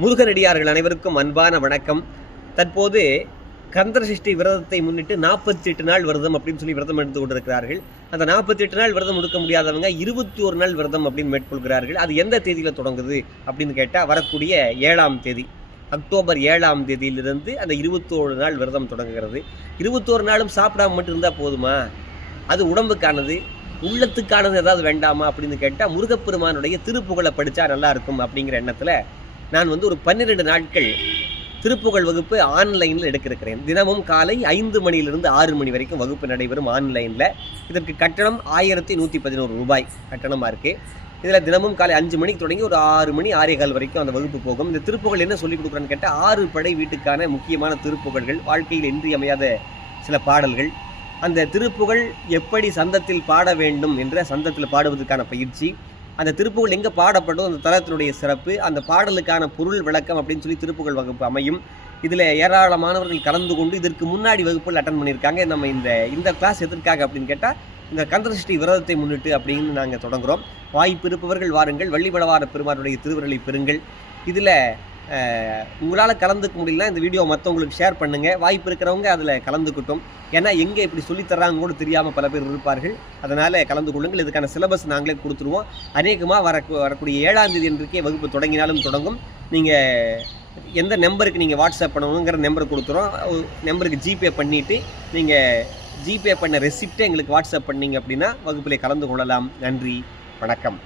முருகனடியார்கள் அனைவருக்கும் அன்பான வணக்கம். தற்போது கந்தசஷ்டி விரதத்தை முன்னிட்டு 48 நாள் விரதம் அப்படின்னு சொல்லி விரதம் எடுத்து கொண்டிருக்கிறார்கள். அந்த 48 நாள் விரதம் எடுக்க முடியாதவங்க 21 நாள் விரதம் அப்படின்னு மேற்கொள்கிறார்கள். அது எந்த தேதியில் தொடங்குது அப்படின்னு கேட்டால் வரக்கூடிய 7ஆம் தேதி, அக்டோபர் 7ஆம் தேதியிலிருந்து அந்த 21 நாள் விரதம் தொடங்குகிறது. 21 நாளும் சாப்பிடாம மட்டும் இருந்தால் போதுமா? அது உடம்புக்கானது, உள்ளத்துக்கானது ஏதாவது வேண்டாமா அப்படின்னு கேட்டால் முருகப்பெருமானுடைய திருப்புகழை படித்தா நல்லா இருக்கும் அப்படிங்கிற எண்ணத்தில் நான் ஒரு 12 நாட்கள் திருப்புகழ் வகுப்பு ஆன்லைனில் எடுக்கிறேன். தினமும் காலை 5 மணியிலிருந்து 6 மணி வரைக்கும் வகுப்பு நடைபெறும் ஆன்லைனில். இதற்கு கட்டணம் 1111 ரூபாய் கட்டணமாக இருக்குது. இதில் தினமும் காலை 5 மணிக்கு தொடங்கி ஒரு 6 மணி 6:15 வரைக்கும் அந்த வகுப்பு போகும். இந்த திருப்புகழ் என்ன சொல்லிக் கொடுக்குறேன்னு கேட்டால் 6 படை வீட்டுக்கான முக்கியமான திருப்புகழ்கள், வாழ்க்கையில் இன்றியமையாத சில பாடல்கள், அந்த திருப்புகழ் எப்படி சந்தத்தில் பாட வேண்டும் என்ற சந்தத்தில் பாடுவதற்கான பயிற்சி, அந்த திருப்புகழ் எங்கே பாடப்படும், அந்த தலத்தினுடைய சிறப்பு, அந்த பாடலுக்கான பொருள் விளக்கம் அப்படின்னு சொல்லி திருப்புகழ் வகுப்பு அமையும். இதில் ஏராளமானவர்கள் கலந்து கொண்டு இதற்கு முன்னாடி வகுப்புகள் அட்டன் பண்ணியிருக்காங்க. நம்ம இந்த கிளாஸ் எதற்காக அப்படின்னு கேட்டால் இந்த கந்தசஷ்டி விரதத்தை முன்னிட்டு அப்படின்னு நாங்கள் தொடங்குகிறோம். வாய்ப்பு இருப்பவர்கள் வாருங்கள், வள்ளிவளவார பெருமானுடைய திருவருளை பெறுங்கள். இதில் உங்களால் கலந்துக்க முடியலனா இந்த வீடியோ மற்றவங்களுக்கு ஷேர் பண்ணுங்கள். வாய்ப்பு இருக்கிறவங்க அதில் கலந்துக்கிட்டோம். ஏன்னா எங்கே இப்படி சொல்லித்தர்றாங்க கூட தெரியாமல் பல பேர் இருப்பார்கள். அதனால் கலந்து கொள்ளுங்கள். இதுக்கான சிலபஸ் நாங்களே கொடுத்துருவோம். அநேகமாக வரக்கூடிய 7ஆம் தேதி அன்றைக்கே வகுப்பு தொடங்கினாலும் தொடங்கும். நீங்கள் எந்த நம்பருக்கு நீங்கள் வாட்ஸ்அப் பண்ணணுங்கிற நம்பர் கொடுத்துறோம். நம்பருக்கு ஜிபே பண்ணிவிட்டு நீங்கள் ஜிபே பண்ண ரெசிப்டை எங்களுக்கு வாட்ஸ்அப் பண்ணிங்க அப்படின்னா வகுப்பிலே கலந்து கொள்ளலாம். நன்றி, வணக்கம்.